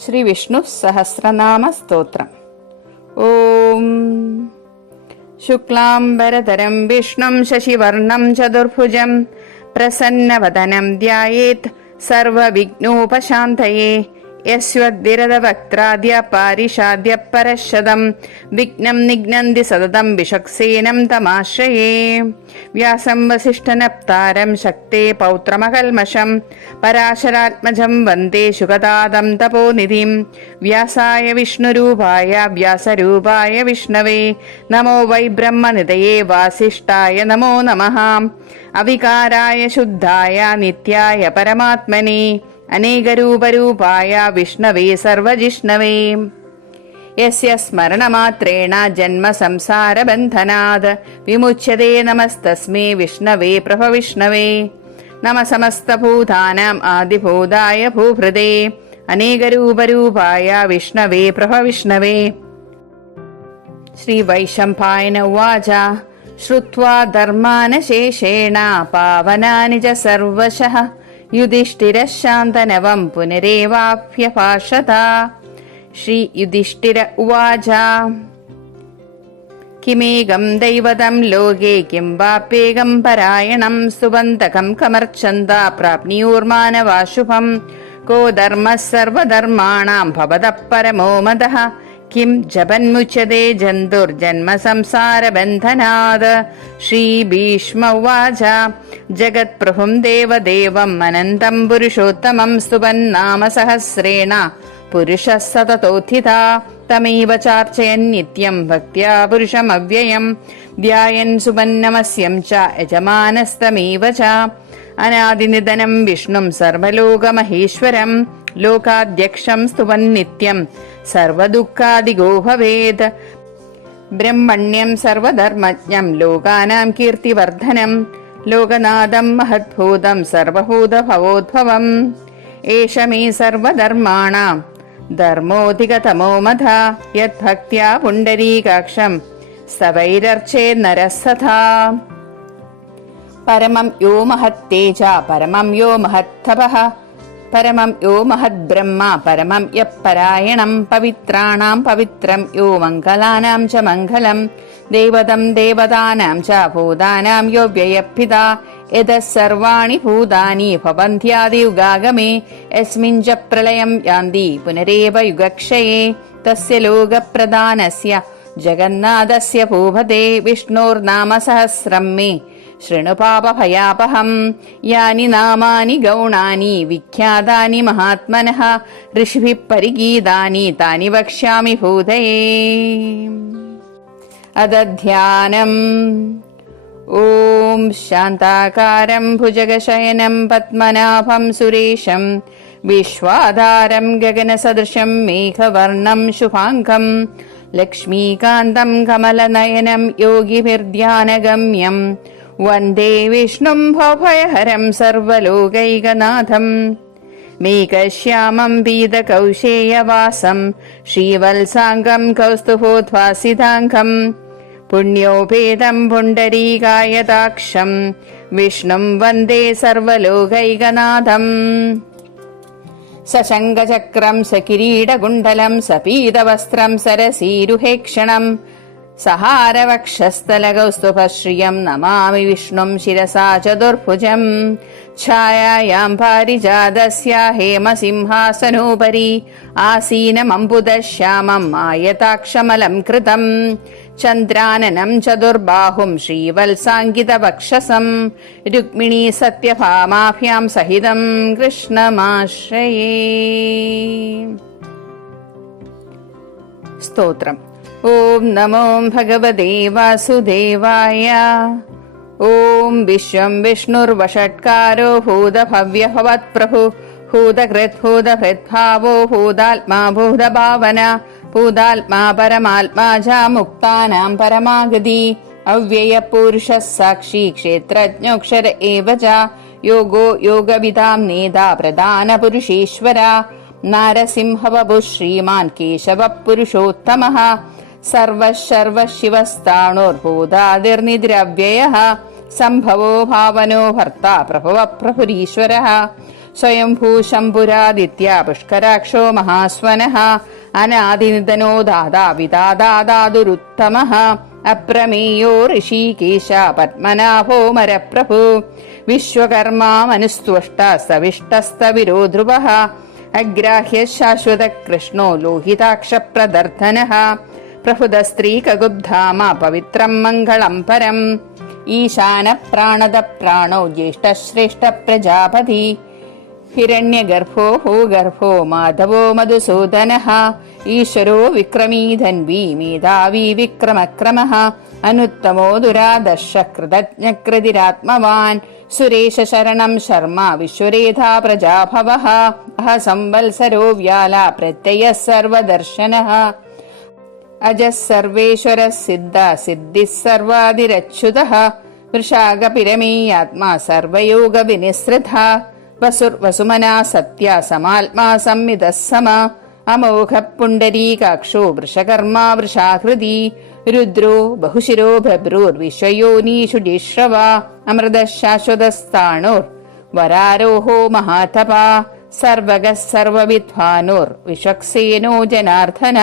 ശ്രീ വിഷ്ണു സഹസ്രനാമ സ്തോത്രം. ഓം ശുക്ലാംബരധരം വിഷ്ണും ശശിവർണം ചതുർഭുജം പ്രസന്നവദനം ധ്യായേത് സർവവിഘ്നോപശാന്തയേ. യസ്വദ്വിരദവക്ത്രാദ്യ പാരിഷാദ്യ പരശതം വിഘ്നം നിഘ്നന്തി സതതം വിഷക്സേനം തമാശ്രയേ. വ്യാസം വസിഷ്ഠനപ്താരം ശക്തേ പൗത്രമകൽമഷം പരാശരാത്മജം വന്ദേ ശുകതാദം തപോനിധിം. വ്യാസായ വിഷ്ണുരൂപായ വ്യാസരൂപായ വിഷ്ണവേ നമോ വൈ ബ്രഹ്മനിധയേ വാസിഷ്ഠായ നമോ നമഃ. അവികാരായ ശുദ്ധായ നിത്യായ പരമാത്മനെ അനേകരൂപരൂപായ വിഷ്ണവേ സർവജിഷ്ണവേ. യസ്യ സ്മരണമാത്രേണ ജന്മ സംസാരബന്ധനാത് വിമുച്യതേ. നമസ്തസ്മൈ വിഷ്ണവേ പ്രഭവിഷ്ണവേ. നമ സമസ്തഭൂതാനാം ആദിഭൂതായ ഭൂഭൃതേ അനേകരൂപരൂപായ വിഷ്ണവേ പ്രഭവിഷ്ണവേ. ശ്രീ വൈശംപായന ഉവാച ശ്രുത്വാ ധർമാനശേഷേണ പാവനാനി ച സർവശഃ യുധിഷ്ഠിരഃ ശാന്തനവം പുനരേവാഭ്യഭാഷത. ശ്രീ യുധിഷ്ഠിര ഉവാച കിമേകം ദൈവതം ലോകേ കിം വാപ്യേകം പരായണം സുബന്ധകം കമർച്ഛന്ത പ്രാപ്നുയുർമാനവാശുഭം. കോ ധർമ്മഃ സർവധർമാണാം ഭവതഃ പരമോ മതഃ കിം ജപന്മുച്യതേ ജന്തുർജന്മ സംസാരബന്ധനാത്. ശ്രീ ഭീഷ്മ ഉവാച ജഗത്പ്രഭും ദേവദേവം അനന്തം പുരുഷോത്തമം സ്തുവന്നാമ സഹസ്രേണ പുരുഷഃ സതതോത്ഥിതാ. തമേവ ചാർച്ചയൻ നിത്യം ഭക്ത്യാ പുരുഷമവ്യയം ധ്യായൻ സുപന്നമസ്യം ച യജമാനസ്തമേവ ച. അനാദിനിധനം വിഷ്ണും സർവലോകമഹേശ്വരം ലോകാധ്യക്ഷം സ്തുവൻ നിത്യം സർവദുഃഖാദിഗോ ഭവേത്. ബ്രഹ്മണ്യം സർവധർമ്മജ്ഞം ലോകാനാം കീർത്തിവർദ്ധനം ലോകനാഥം മഹദ്ഭൂതം സർവഭൂതഭവോദ്ഭവം. ഏഷ മേ സർവധർമാണാം ധർമ്മോധികതമോ മത യദ്ഭക്ത്യാ പുണ്ഡരീകാക്ഷം സവൈരർച്ചേ നരസ്സഥാ. പരമം യോ മഹത്തേജ പരമം യോ മഹത്തപഃ പരമം യോ മഹദ്ബ്രഹ്മ പരമം യഃപരായണം പവിത്രാണാം പവിത്രം യോ മംഗളാനാം ച മംഗളം ദേവതം ദേവതാനാം ച ഭൂതാനാം യോ വ്യയഃപിതാ യതഃ സർവാണി ഭൂതാനി ഭവന്ത്യാദിയുഗാഗമേ യസ്മിൻ ച പ്രളയം യാന്തി പുനരേവ യുഗക്ഷയേ. തസ്യ ലോകപ്രധാനസ്യ ജഗന്നാഥസ്യ ഭൂപതേ വിഷ്ണോർനാമ സഹസ്രം മേ ശൃണു പാപഭയാപഹം. യാനി നാമാനി ഗൗണാനി വിഖ്യാതാനി മഹാത്മനഃ ഋഷിഭിഃ പരിഗീതാനി താനി വക്ഷ്യാമി ഭൂതയേ. അദധ്യാനം. ഓം ശാന്താകാരം ഭുജഗശയനം പദ്മനാഭം സുരേശം വിശ്വാധാരം ഗഗനസദൃശം മേഘവർണം ശുഭാംഗം ലക്ഷ്മീകാന്തം കമലനയനം യോഗിഭിർധ്യാനഗമ്യം വന്ദേ വിഷ്ണും ഭവഭയഹരം സർവലോകൈകനാഥം. മേഘശ്യാമം പീതകൗശേയവാസം ശ്രീവത്സാംഗം കൗസ്തുഭോദ്ഭാസിതാംഗം പുണ്യോപേതം പുണ്ഡരീകായതാക്ഷം വിഷ്ണും വന്ദേ സർവലോകൈകനാഥം. സശങ്കചക്രം സകിരീടകുണ്ഡലം സപീതവസ്ത്രം സരസീരുഹേക്ഷണം സഹാരവക്ഷസ്ഥലകൗസ്തുഭശ്രിയം നമാമി വിഷ്ണും ശിരസാ ചതുർഭുജം. ഛായായാം പാരിജാതസ്യ ഹേമസിംഹാസനോപരി ആസീനമംബുദശ്യാമം ആയതാക്ഷമലം കൃതം ചന്ദ്രാനനം ചതുർബാഹും ശ്രീവത്സാങ്കിതവക്ഷസം രുക്മിണീ സത്യഭാമാഭ്യാം സഹിതം കൃഷ്ണമാശ്രയേ. സ്തോത്രം. ഓം നമോ ഭഗവതേ വാസുദേവായ. ഓം വിശ്വം വിഷ്ണുർവഷട്കാരോ ഭൂതഭവ്യഭവത്പ്രഭു ഭൂതകൃത് ഭൂതഭൃദ്ഭാവോ ഭൂതാത്മാ ഭൂതഭാവന ഭൂതാത്മാ പരമാത്മാ ച മുക്താനാം പരമാഗതി. അവ്യയപുരുഷഃ സാക്ഷി ക്ഷേത്രജ്ഞോക്ഷര ഏവ ച യോഗോ യോഗവിദാം നേതാ പ്രധാനപുരുഷേശ്വര. നാരസിംഹവപു ശ്രീമാൻ കേശവഃ പുരുഷോത്തമഃ സർവശർവശിവസ്ഥാണുർഭൂതാദിർനിദ്രവ്യയഃ സംഭവോ ഭാവനോ ഭർത്താ പ്രഭവ പ്രഭുരീശ്വരഃ. സ്വയംഭൂ ശംഭുരാദിത്യ പുഷ്കരാക്ഷോ മഹാസ്വനഃ അനാദിനിധനോ ദാതാ വിദാതാദാതുരുത്തമഃ അപ്രമേയോ ഋഷികേശ പത്മനാഭോ മരപ്രഭു വിശ്വകർമാ മനുസ്ത്വഷ്ട സവിഷ്ടസ്തവിരോ ധ്രുവഃ അഗ്രാഹ്യ ശാശ്വത കൃഷ്ണോ ലോഹിതാക്ഷ പ്രദർധനഃ പ്രഹുതസ്ത്രീകഗുബ്ധാമ പവിത്രം മംഗളം പരം ഈശാന പ്രാണദ പ്രാണോ ജ്യേഷ്ഠശ്രേഷ്ഠ പ്രജാപതി ഹിരണ്യഗർഭോ ഭൂഗർഭോ മാധവോ മധുസൂദനഃ ഈശ്വരോ വിക്രമീ ധൻവീ മേധാവീ വിക്രമക്രമഃ അനുത്തമോ ദുരാദർശ കൃതജ്ഞകൃതിരാത്മവാൻ സുരേശ ശരണം ശർമ്മ വിശ്വരേധാ പ്രജാഭവഃ അഹ സംവത്സരോ വ്യാല പ്രത്യയഃ സർവദർശനഃ അജഃ സർവേശ്വരഃ സിദ്ധ സിദ്ധിഃ സർവാദിരച്യുതഃ വൃഷാകപിരമേയാത്മാ സർവയോഗ വിനിസൃതഃ വസുർവസുമനാ സത്യ സമാത്മാ സംവിതഃ സമ അമോഘ പുണ്ടരീകാക്ഷോ വൃഷകർമാ വൃഷാഹൃതി രുദ്രോ ബഹുശിരോ ബഭ്രൂർവിശ്വയോനീഷു ജിശ്രവ അമൃതഃ ശാശ്വതസ്ഥാണുർ വരാരോഹോ മഹാതപാ സർവഗഃ സർവവിദ്വാനുർ വിശ്വക്സേനോ ജനാർദ്ദന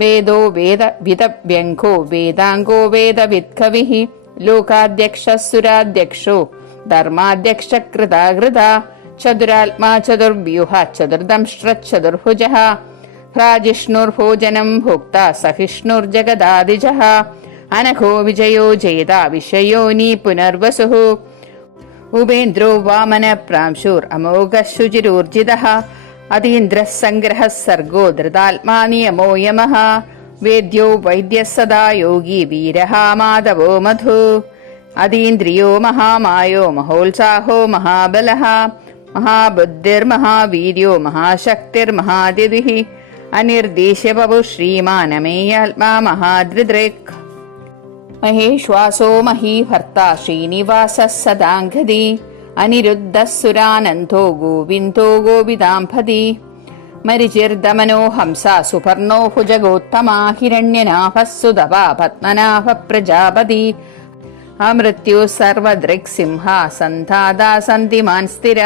വേദോ വേദവിദവ്യംഘോ വേദാംഗോ വേദവിദ്കവിഃ ലോകാധ്യക്ഷഃ സുരാധ്യക്ഷോ ധർമാധ്യക്ഷ കൃതാകൃത ചതുരാത്മാ ചതുർവ്യൂഹ ചതുർദംഷ്ട്രചതുർഭുജഃ ഭ്രാജിഷ്ണുർഭോജനം ഭോക്ത സഹിഷ്ണുർജഗദാദിജഃ അനഘോ വിജയോ ജേത വിശ്വയോനി പുനർവസുഃ ഉപേന്ദ്രോ വാമന പ്രാംശുർ അമോഘഃ ശുചിരൂർജിതഃ അതീന്ദ്രഃ സംഗ്രഹഃ സർഗോ ധൃതാത്മാ നിയമോ യമഃ വേദ്യോ വൈദ്യഃ സദാ യോഗി വീരഃ മാധവോ മധു അതീന്ദ്രിയോ മഹാമായോ മഹോത്സാഹോ മഹാബലഃ മഹാബുദ്ധിർമഹാവീര്യോ മഹാശക്തിർമഹാദിതിഃ അനിർദ്ദേശ്യപവു ശ്രീമാനമേയാത്മാ മഹാദൃദൃക് മഹേശ്വാസോ മഹീഭർത്ത ശ്രീനിവാസഃ സദാംഗതി അനിരുദ്ധഃ സുരാനന്ദോ ഗോവിന്ദോ ഗോവിദാംഭതി മരിചിർദമനോ ഹംസ സുപർണോ ഭുജഗോത്തമാ ഹിരണ്യനാഭഃ സുതപാ പത്മനാഭ പ്രജാപതി അമൃത്യു സർവദൃക് സിംഹ സന്ധാതാ സന്ധിമാൻ സ്ഥിര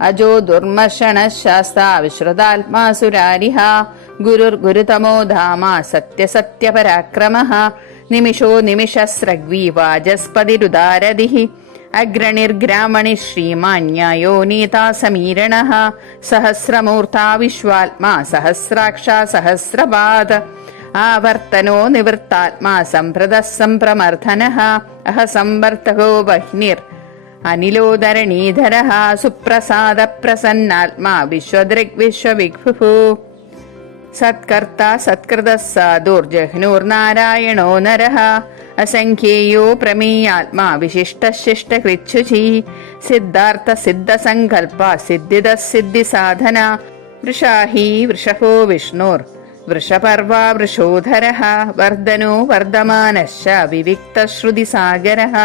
അജോ ദുർമർഷണ ശാസ്ത വിശ്രുതാത്മാ സുരാരിഹ ഗുരുർഗുരുതമോ ധാമ സത്യസത്യപരാക്രമഃ നിമിഷോ നിമിഷസ്രഗ്വി വാചസ്പതിരുദാരതിഃ അഗ്രണിർഗ്രാമണി ശ്രീമാൻ ന്യായോ നീതാ സമീരണഃ സഹസ്രമൂർത്താ വിശ്വാത്മാ സഹസ്രാക്ഷ സഹസ്രപാദ ആവർത്തനോ നിവൃത്താത്മാ സംഭൃതഃ സംപ്രമർദ്ധനഃ അഹ സംവർത്തകോ വഹ്നിർ അനിലോദരണീധരഃ സുപ്രസാദ പ്രസന്നാത്മാ വിശ്വദൃക് വിശ്വവിഭുഃ സത്കർത്ത സത്കൃതഃ സാധുർജഹ്നുർനാരായണോ നരഃ അസംഖ്യേയോ പ്രമേയാത്മാ വിശിഷ്ടശിഷ്ടകൃച്ഛുചി സിദ്ധാർത്ഥ സിദ്ധസങ്കൽപ്പ സിദ്ധിദഃ സിദ്ധിസാധന വൃഷാഹി വൃഷഭോ വിഷ്ണുർ വൃഷപർവാ വൃഷോധരഃ വർദ്ധനോ വർദ്ധമാനശ്ച വിവിക്തശ്രുതിസാഗരഃ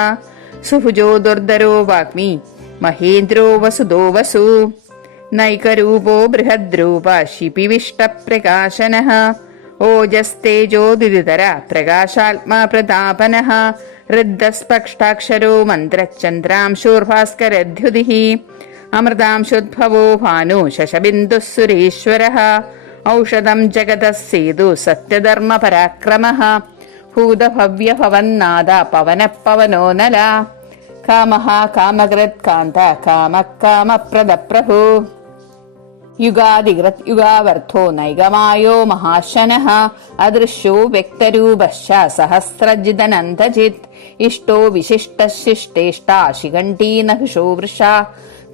സുഭുജോ ദുർധരോ വാഗ്മി മഹേന്ദ്രോ വസുദോ വസു നൈകരൂപോ ബൃഹദ്രൂപ ശിപിവിഷ്ടപ്രകാശനഃ ഓജസ്തേജോദിതര പ്രകാശാത്മാ പ്രതാപനഃ ഋദ്ധസ്പക്ഷാക്ഷരോ മന്ത്രചന്ദ്രാംശൂർഭാസ്കരദ്യുതിഃ അമൃതാംശുദ്ഭവോ ഭാനു ശശബിന്ദുഃ സുരേശ്വരഃ ഔഷധം ജഗതഃ സേതു സത്യധർമ്മ പരാക്രമഃ ഭൂതഭവ്യഭവന്നാദ പവനഃ പവനോ നല കാമഃ കാമകൃത് കാന്ത കാമഃ കാമപ്രദപ്രഭു യുഗാദികൃത് യുഗാവർത്ഥോ നൈഗമായോ മഹാശനഃ അദൃശ്യോ വ്യക്തരൂപശ്ച സഹസ്രജിതനന്ദജിത് ഇഷ്ടോ വിശിഷ്ടശിഷ്ടേഷ്ട ശിഖണ്ഡീ നഹുഷോ വൃഷ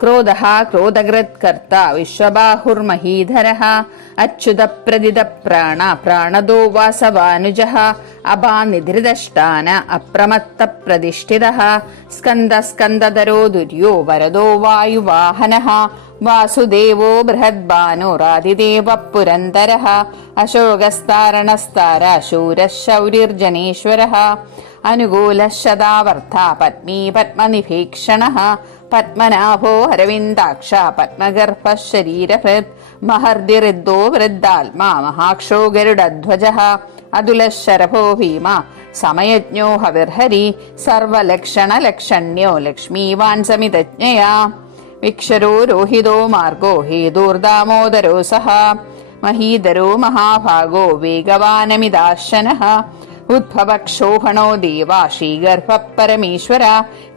ക്രോധഃ ക്രോധകൃത് കർത്ത വിശ്വബാഹുർമഹീധരഃ അച്യുത പ്രതിത പ്രാണ പ്രാണദോ വാസവാനുജഃ അപാനിധൃതഷ്ടാന അപ്രമത്ത പ്രതിഷ്ഠിതഃ സ്കന്ദ സ്കന്ദധരോ ദുര്യോ വരദോ വായുവാഹനഃ വാസുദേവോ ബൃഹദ്ബാനുരാതിദേവ പുരന്ദരഃ അശോകസ്താരണസ്താര ശൂരഃ ശൗരിർജനേശ്വരഃ അനുകൂലഃ ശതാവർത്ത പത്മീ പത്മനിഭീക്ഷണഃ പത്മനാഭോ അരവിന്ദാക്ഷ പത്മഗർഭഃ ശരീരഭൃത് മഹർദിഋദ്ധോ വൃദ്ധാത്മാ മഹാക്ഷോ ഗരുഡധ്വജഃ അതുലശരഭോ ഭീമ സമയജ്ഞോ ഹവിർഹരി സർവലക്ഷണലക്ഷണ്യോ ലക്ഷ്മീവാൻ സമിതജ്ഞയാ വിക്ഷരോ രോഹിതോ മാർഗോ ഹേതുർദാമോദരോ സഹ മഹീധരോ മഹാഭാഗോ വേഗവാനമിദാശനഃ ഉദ്ഭവക്ഷോഹണോ ദേവ ശ്രീഗർഭ പരമേശ്വര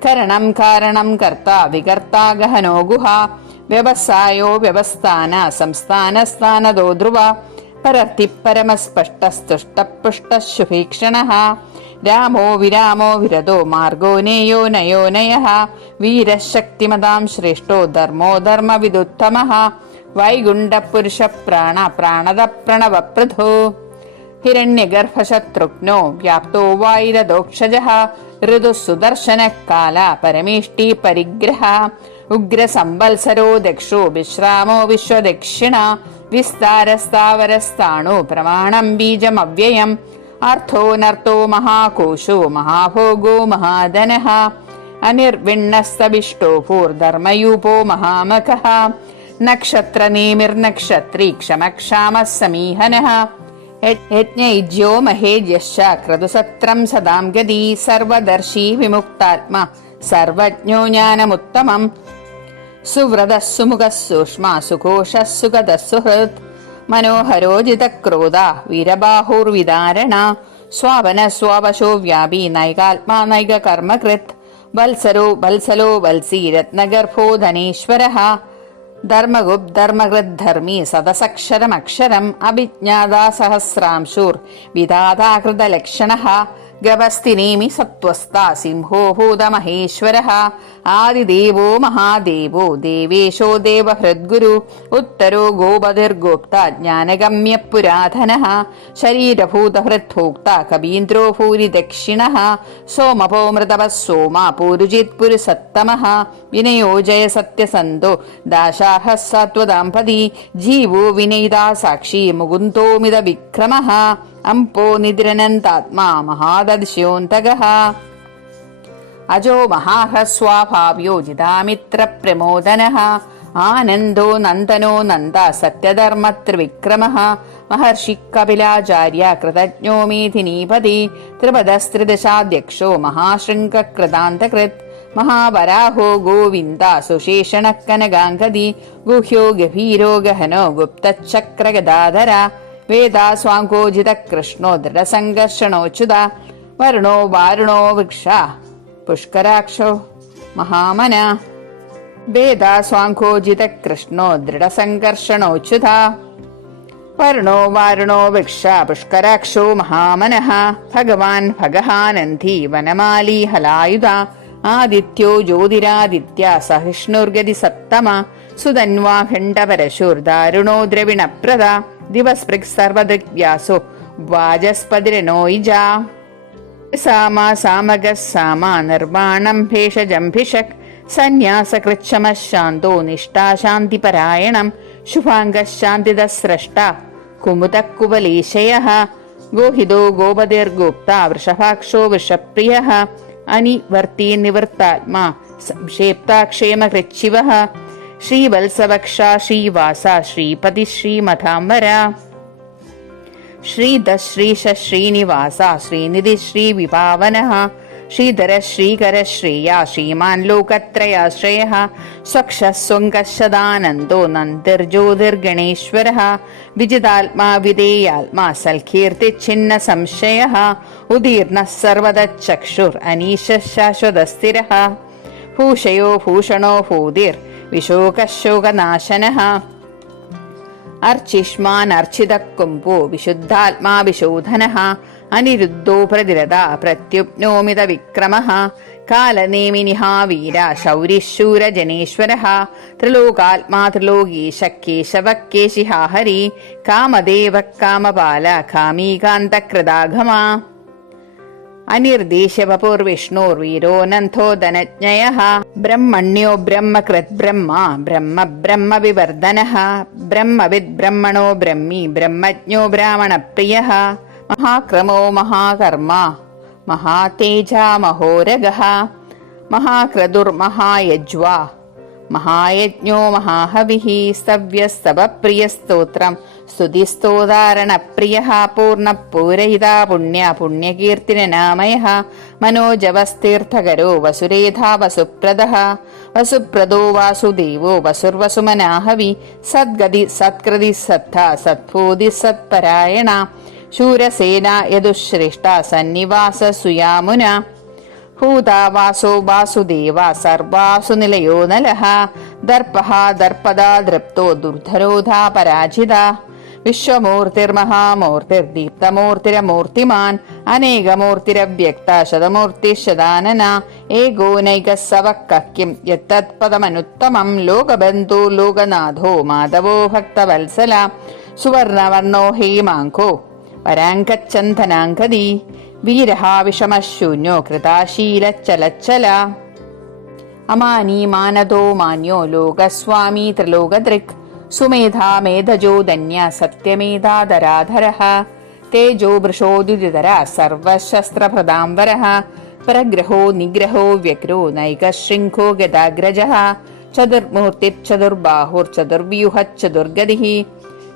കരണം കാരണം കർത്ത വികർത്താ ഗഹനോ ഗുഹ വ്യവസായോ വ്യവസ്ഥാന സംസ്ഥാനസ്ഥാനദോ ധ്രുവ പരർത്തി പരമസ്പഷ്ടസ്തുഷ്ടപുഷ്ടശുഭീക്ഷണഃ രാമോ വിരാമോ വിരതോ മാർഗോ നേയോ നയോ നയഃ വീരശക്തിമതാം ശ്രേഷ്ഠോ ധർമ്മോ ധർമ്മവിദുത്തമഃ വൈകുണ്ഠപുരുഷ പ്രാണദ പ്രണവപ്രധോ ഹിരണ്യഗർഭശത്രുഘ്നോ വ്യാപ്തോ വായുരദോക്ഷജഃ ഋതുസുദർശന കാല പരമേഷ്ടി പരിഗ്രഹ ഉഗ്രസംവത്സരോ ദക്ഷോ വിശ്രാമോ വിശ്വദക്ഷിണ വിസ്താരസ്ഥാവരസ്ഥാണു പ്രമാണം ബീജമവ്യയം അർത്ഥോ നർത്തോ മഹാകോശോ മഹാഭോഗോ മഹാധനഃ അനിർവിണ്ണസ്തവിഷ്ടോ ഭൂർധർമ്മയൂപോ മഹാമഖഃ നക്ഷത്രനേമിർനക്ഷത്രീ ക്ഷമക്ഷാമഃ സമീഹനഃ യജ്ഞൈജ്യോ മഹേജ്യശ്ച ക്രതുസത്രം സദാം ഗതി സർവദർശി വിമുക്താത്മാ സർവജ്ഞോ ജ്ഞാനമുത്തമം സുവ്രതഃ സുമുഖഃ സൂക്ഷ്മ സുഘോഷഃ സുഗതഃ സുഹൃത് മനോഹരോജിതക്രോധ വീരബാഹുർവിദാരണ സ്വാപന സ്വാവശോ വ്യാപി നൈകാത്മാ നൈകകർമ്മകൃത് വത്സലോ വത്സീ രത്നഗർഭോ ധനേശ്വരഃ ധർമ്മകൃദ്ധർമ്മി സദസക്ഷരമക്ഷരം അഭിജ്ഞാതാ സഹസ്രാംശൂർ വിധാതാകൃതലക്ഷണഃ ഗവസ്തിനേമി സത്വസ്ത സിംഹോ ഭൂതമഹേശ്വരഃ ആദിദേവോ മഹാദേവോ ദേവേശോ ദേവഹൃദ്ഗുരു ഉത്തരോ ഗോപതിർഗോപ്ത ജ്ഞാനഗമ്യ പുരാതനഃ ശരീരഭൂതഹൃദ്ഭോക്ത കവീന്ദ്രോ ഭൂരി ദക്ഷിണഃ സോമപോ മൃതവഃ സോമ പൂരുജിത് പുരുസത്തമഃ വിനയോ ജയ സത്യസന്ധോ ദാശാഹ സാത്വദാംപതി ജീവോ വിനയിതാ സാക്ഷി മുകുന്ദോമിത വിക്രമഃ അംപോ നിദ്രനന്താത്മാ മഹാദർശ്യോന്തകഃ അജോ മഹാഹ്രസ്വാഭാവ്യോ ജിതാമിത്ര പ്രമോദനഃ ആനന്ദോ നന്ദനോ നന്ദ സത്യധർമ്മത്രിവിക്രമഃ മഹർഷി കപിലാചാര്യ കൃതജ്ഞോ മേധിനീപതി ത്രിപദസ്ത്രിദശാധ്യക്ഷോ മഹാശൃംഗകൃതാന്തകൃത് മഹാവരാഹോ ഗോവിന്ദ സുശേഷണ കനകാംഗതി ഗുഹ്യോ ഗഭീരോ ഗഹനോ ഗുപ്തചക്രഗദാധര വേദാസ്വാങ്കോജിത കൃഷ്ണോ ദൃഢസംഘർഷണോച്യുത വരുണോ വാരുണോ വൃക്ഷ പുഷ്കരാക്ഷോ മഹാമന വേദാസ്വാങ്കോജിത കൃഷ്ണോ ദൃഢസംഘർഷണോച്യുത വരുണോ വാരുണോ വൃക്ഷ പുഷ്കരാക്ഷോ മഹാമനഃ ഭഗവാൻ ഭഗഹാനന്ദി വനമാലി ഹലായുധ ആദിത്യോ ജ്യോതിരാദിത്യ സഹിഷ്ണുർഗതി സത്തമ സുതന്വാഖണ്ഡപരശൂർദാരുണോ ദ്രവിണപ്രദ ദിവസ്പൃക് സർവദൃഗ്വ്യാസോ വാചസ്പതിരനോയിജ സാമ സാമഗസാമ നിർവാണം ഭേഷജംഭിഷക് സന്യാസകൃച്ഛമശാന്തോ നിഷ്ഠാശാന്തിപരായണം ശുഭാംഗശാന്തിദസ്രഷ്ട കുമുദക്കുവലേശയഃ ഗോഹിതോ ഗോപതിർഗോപ്ത വൃഷഭാക്ഷോ വൃഷപ്രിയഃ അനിവർത്തി നിവൃത്താത്മാ സംക്ഷേപ്താക്ഷേമകൃച്ഛിവഃ ശ്രീവത്സവക്ഷ ശ്രീവാസ ശ്രീപതി ശ്രീമഥാംബര ശ്രീധശ്രീശ ശ്രീനിവാസ ശ്രീനിധി ശ്രീവിഭാവനഃ ശ്രീധര ശ്രീകര ശ്രേയ ശ്രീമാൻ ലോകത്രയാശ്രയഃ സ്വക്ഷസ്വങ്കശദാനന്ദോ നന്ദിർജ്യോതിർഗണേശ്വരഃ വിജിതാത്മാ വിധേയാത്മാ സൽകീർത്തിച്ഛിന്ന സംശയഃ ഉദീർണഃ സർവദചക്ഷുർ അനീശഃ ശാശ്വതസ്ഥിരഃ ഭൂഷയോ ഭൂഷണോ ഭൂതിർ വിശോകശോകനാശനഃ അർച്ചിഷ്മാൻ അർച്ചിതക്കുംഭോ വിശുദ്ധാത്മാ വിശോധനഃ അനിരുദ്ധോ പ്രതിരത പ്രത്യുപ്നോമിത വിക്രമഃ കാലനേമിനിഹാവീര ശൗരിശൂരജനേശ്വരഃ ത്രിലോകാത്മാ ത്രിലോകീശ കേശവ കേശിഹാഹരി കാമദേവ കാമപാല കാമീകാന്തകൃതാഗമ അനിർദേശവപുർവിഷ്ണുർവീരോനന്ദോ ധനജ്ഞയഃ ബ്രഹ്മണ്യോ ബ്രഹ്മകൃത് ബ്രഹ്മ ബ്രഹ്മ ബ്രഹ്മവിവർദ്ധനഃ ബ്രഹ്മവിദ് ബ്രഹ്മണോ ബ്രഹ്മി ബ്രഹ്മജ്ഞോ ബ്രാഹ്മണപ്രിയഃ മഹാക്രമോ മഹാകർമ്മ മഹാതേജ മഹോരഗഃ മഹാക്രതുർമഹായജ്വാ മഹായജ്ഞോ മഹാഹവിഃ സവ്യസ്തവപ്രിയസ്തോത്രം സ്തുതിസ്തോതാരണപ്രിയഃ പൂർണ്ണപൂരഹിതാ പുണ്യകീർത്തിനനാമയഃ മനോജവസ്തീർത്ഥകരോ വസുരേധാ വസുപ്രദഃ വസുപ്രദോ വാസുദേവോ വസുർവസുമനാഹവി സദ്ഗതി സത്കൃതി സദ്ധ സത്ഭൂതി സത്പരായണ ശൂരസേന യദുശ്രേഷ്ഠ സന്നിവാസ സുയാമുന ഭൂതാ വാസോ വാസുദേവ സർവാസു നിലയോ നലഃ ദർപ്പഃ ദർപ്പദാ ദൃപ്തോ ദുർധരോധാ പരാജിത വിശ്വമൂർത്തിർമഹാമൂർത്തിർദീപ്തമൂർത്തിരമൂർത്തിമാൻ അനേകമൂർത്തിരവ്യക്ത ശതമൂർത്തിശതാനന ഏകോനൈകസവഃ യത്തത്പദമനുത്തമം ലോകബന്ധു ലോകനാഥോ മാധവോ ഭക്തവത്സല സുവർണവർണോ ഹേമാങ്കോ വരാങ്കച്ചന്ദനാങ്കദി വീരഃ വിഷമശൂന്യോ കൃതാശീലച്ചലച്ചല അമാനീ മാനദോ മാന്യോ ലോകസ്വാമീ ത്രിലോകദൃക് സുമേധാ മേധജോ ധന്യ സത്യമേധാധരാധരഃ തേജോ വൃഷോദ്യുതിധര സർവശസ്ത്രപ്രദാംബരഃ പരഗ്രഹോ നിഗ്രഹോ വ്യഗ്രോ നൈകശൃംഖോ ഗദാഗ്രജഃ ചതുർമൂർത്തിർചതുർബാഹുർചതുർവ്യൂഹശ്ചതുർഗതിഃ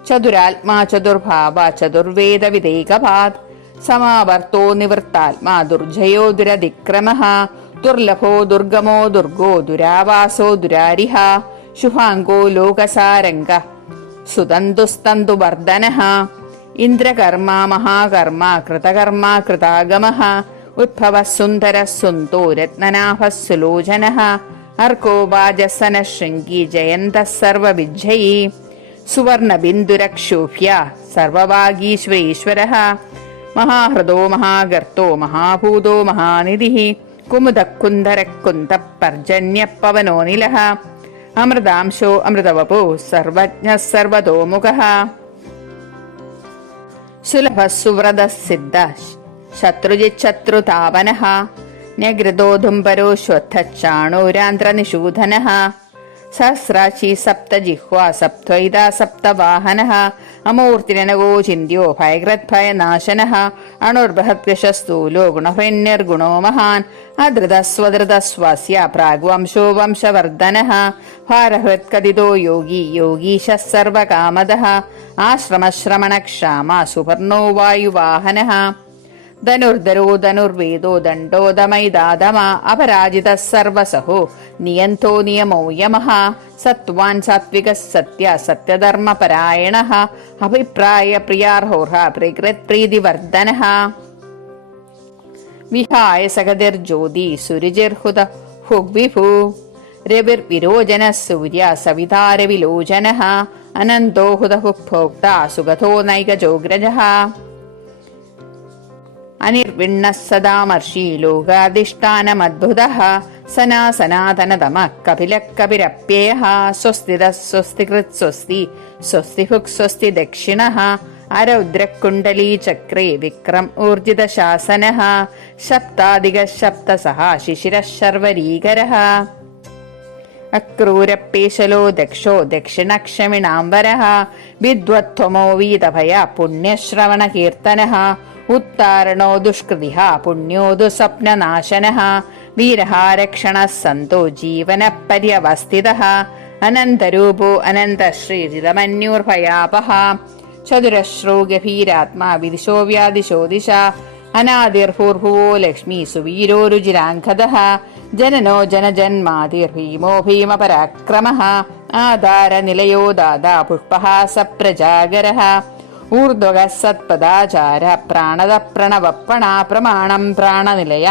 ചതുരാത്മാ ചതുർഭാവ ചതുർവേദവിദേകപാത് സമാവർത്തോ നിവൃത്താത്മാ ദുർജയോ ദുരതിക്രമഃ ദുർലഭോ ദുർഗമോ ദുർഗോ ദുരാവാസോ ദുരാരിഃ ശുഭാംഗോ ലോകസാരംഗ സുതന്തുസ്തന്തുവർദ്ധനഃ ഇന്ദ്രകർമ്മ മഹാകർമ്മ കൃതകർമ്മ കൃതാഗമഃ ഉദ്ഭവഃ സുന്ദരഃ സുന്തോ രത്നനാഭഃ സുലോചനഃ അർക്കോ വാജസനഃ ശൃംഗി ജയന്തഃ സർവവിജ്ജയീ സുവർണബിന്ദുരക്ഷോഭ്യ സർവവാഗീശ്വരീശ്വരഃ മഹാഹൃദോ മഹാഗർത്തോ മഹാഭൂതോ മഹാനിധിഃ കുമുദക്കുന്ദരക്കുന്തപർജന്യപവനോ നിലഃ അമൃതാംശോ അമൃതവപോ സർവജ്ഞഃ സർവതോമുഖഃ സുലഭഃ സുവ്രതഃ സിദ്ധഃ ശത്രുജിച്ഛത്രുതാപനഃ ന്യഗൃതോധുംബരോ ശ്വത്ഥച്ചാണൂരാന്ത്രനിഷൂധനഃ സഹസ്രാക്ഷി സപ്തജിഹ്വാ സപ്ത്വൈതാ സപ്തവാഹനഃ അമൂർത്തിരനഗോ ചിന്യോ ഭയകൃദ്ഭയനാശനഃ അണുർബൃഹദ്കൃശസ്ഥൂലോ ഗുണഭൈന്യർഗുണോ മഹാൻ അധൃതസ്വധൃതസ്വസ്യ പ്രാഗ്വംശോ വംശവർദ്ധനഃ ഭാരഹൃത്കഥിതോ യോഗി യോഗീശഃ സർവകാമദഃ ആശ്രമശ്രമണക്ഷാമ സുപർണോ വായുവാഹനഃ ധനുർധരോ ധനുർവേദോ ദണ്ഡോദമൈദാദമ അപരാജിതഃ സർവസഹോ നിയന്തോ നിയമോ യമഃ സത്വാൻ സാത്വികഃ സത്യ സത്യധർമ്മപരായണഃ അഭിപ്രായ പ്രിയാർഹോർഹ പ്രകൃത്പ്രീതിവർദ്ധനഃ വിഹായ സഗതിർജ്യോതി സുരുചിർഹുത ഹുഗ്വിഭൂ രവിർവിരോചനഃ സൂര്യ സവിതാരവിലോചനഃ അനന്തോ ഹുതഭുക്ഭോക്ത സുഗതോ നൈകജോഗ്രജഃ അനിർവിണ്ണഃ സദാമർഷി ലോകാധിഷ്ഠാനമദ്ഭുതഃ സനാസനാതനതമഃ കപിലഃ കപിരപ്യയഃ സ്വസ്തിതഃ സ്വസ്തികൃത് സ്വസ്തി സ്വസ്തിഭുക് സ്വസ്തി ദക്ഷിണഃ അരൗദ്രകുണ്ഡലീചക്രേ വിക്രം ഊർജിതശാസനഃ സപ്താധികഃ സപ്തസഹ ശിശിരഃ ശർവരീകരഃ അക്രൂരപ്പേശലോ ദക്ഷോ ദക്ഷിണക്ഷമിണാംബരഃ വിദ്വത്വമോ വീതഭയ പുണ്യശ്രവണകീർത്തനഃ ഉത്താരണോ ദുഷ്കൃതിഃ പുണ്യോ ദുസ്വപ്നനാശനഃ വീരഃ രക്ഷണഃ സന്തോ ജീവനഃ പര്യവസ്ഥിതഃ അനന്തരൂപോ അനന്തശ്രീജിതമന്യൂർഭയാപഃ ചതുരശ്രോ ഗഭീരാത്മാ വിദിശോ വ്യാദിശോ ദിശ അനാദിർഭൂർഭുവോ ലക്ഷ്മീ സുവീരോ രുചിരാംഗദഃ ജനനോ ജനജന്മാതിർഭീമോ ഭീമപരാക്രമഃ ആധാരനിലയോ ദാതാ പുഷ്പഃ സപ്രജാഗരഃ ഊർധ്വഗഃ സത്പദാചാര പ്രാണദ പ്രണവപ്പണ പ്രമാണം പ്രാണനിലയ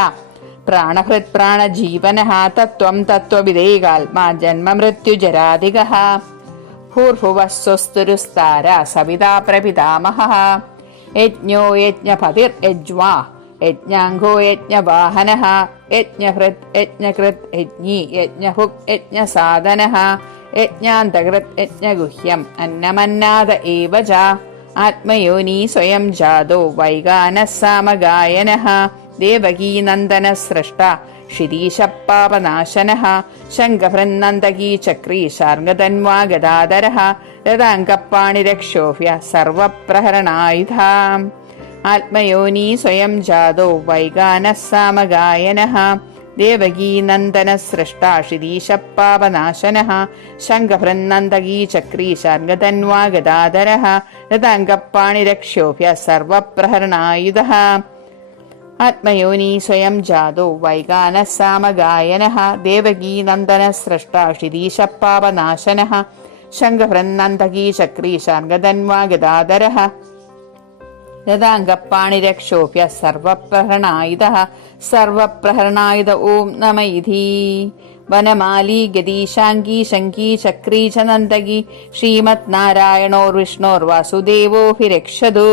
പ്രാണഹൃത് പ്രാണജീവനഃ തത്വം തത്വവിദേകാത്മാ ജന്മമൃത്യുജരാധികഃ ഭൂർഭുവഃ സ്വസ്തുരുസ്താര സവിതാ പ്രപിതാമഹഃ യജ്ഞോ യജ്ഞപതിർയജ്വാ യജ്ഞാംഗോ യജ്ഞവാഹനഃ യജ്ഞഹൃത് യജ്ഞകൃത് യജ്ഞി യജ്ഞഭുക് യജ്ഞസാധനഃ യജ്ഞാന്തകൃത് യജ്ഞഗുഹ്യം അന്നമന്നാദ ഏവ ച ആത്മയോനി സ്വയം ജാതോ വൈഗാനഃ സാമഗായനഃ ദേവകീ നന്ദന സൃഷ്ട ശിരീശപ്പാപനാശനഃ ശംഖഭൃന്നന്ദകീ ചക്രീ ശാർംഗതന്വാ ഗദാധരഃ രഥാങ്കപ്പാണിരക്ഷോഭ്യ സർവപ്രഹരണായുധ ആത്മയോനി സ്വയം ജാതോ വൈഗാനഃ സാമഗായനഃ ദേവകീനന്ദനസ്രഷ്ടാ ശിരീശപ്പാപനാശനഃ ശംഖഭൃന്നന്തകീ ചക്രീശാർഗതന്വാ ഗദാധരഃ രതാംഗപ്പാണിരക്ഷോഭ്യ സർവപ്രഹരണായുധഃ ആത്മയോനി സ്വയം ജാതോ വൈകാനഃ സാമഗായനഃ ദേവകീനന്ദനസ്രഷ്ടാ ശിരീശപ്പാപനാശനഃ ശംഖഭൃന്നന്തകീ ചക്രീശാർഗതന്വാ ഗദാധരഃ രതാംഗപ്പാണിരക്ഷോഭ്യ സർവപ്രഹരണായുധഃ സർവപ്രഹരണായുധ ഓം നമ ഇതി വനമാലി ഗദീശാംഗീ ശംഖീ ചക്രീ ച നന്ദകി ശ്രീമത്നാരായണോർവിഷ്ണോർവാസുദേവോഭിരക്ഷതു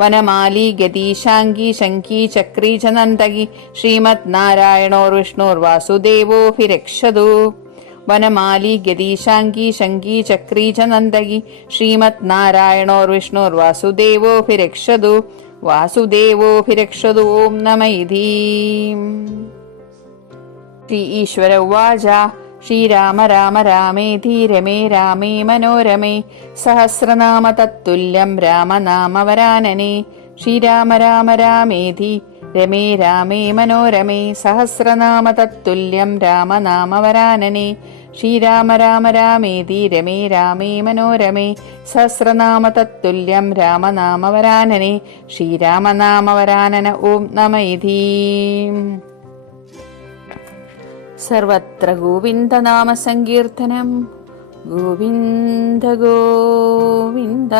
വനമാലി ഗദീശാംഗീ ശംഖീ ചക്രീ ച നന്ദകി ശ്രീമത്നാരായണോർവിഷ്ണോർവാസുദേവോഭിരക്ഷതു വനമാലി ഗദീശാംഗീ ശംഖീ ചക്രീ ച നന്ദകി ശ്രീമത്നാരായണോർവിഷ്ണോർവാസുദേവോഭിരക്ഷതു വാസുദേവോഭിരക്ഷതു ഓം നമ ഇതി ശ്രീ ഈശ്വര ഉവാച ശ്രീരാമ രാമ രാമേതി രമേ രാമേ മനോരമേ സഹസ്രനാമ തത്തുല്യം രാമനാമവരാനനെ ശ്രീരാമ രാമ രാമേതി രമേ രാമേ മനോരമേ സഹസ്രനാമ തത്തുല്യം രാമനാമവരാനനെ ശ്രീരാമ രാമ രാമേതി രമേ രാമേ മനോരമേ സഹസ്രനാമ തത്തുല്യം രാമനാമവരാനനെ ശ്രീരാമനാമവരാനന ഓം നമ ഇതി സർവത്ര ഗോവിന്ദനാമ സങ്കീർത്തനം ഗോവിന്ദ ഗോവിന്ദ.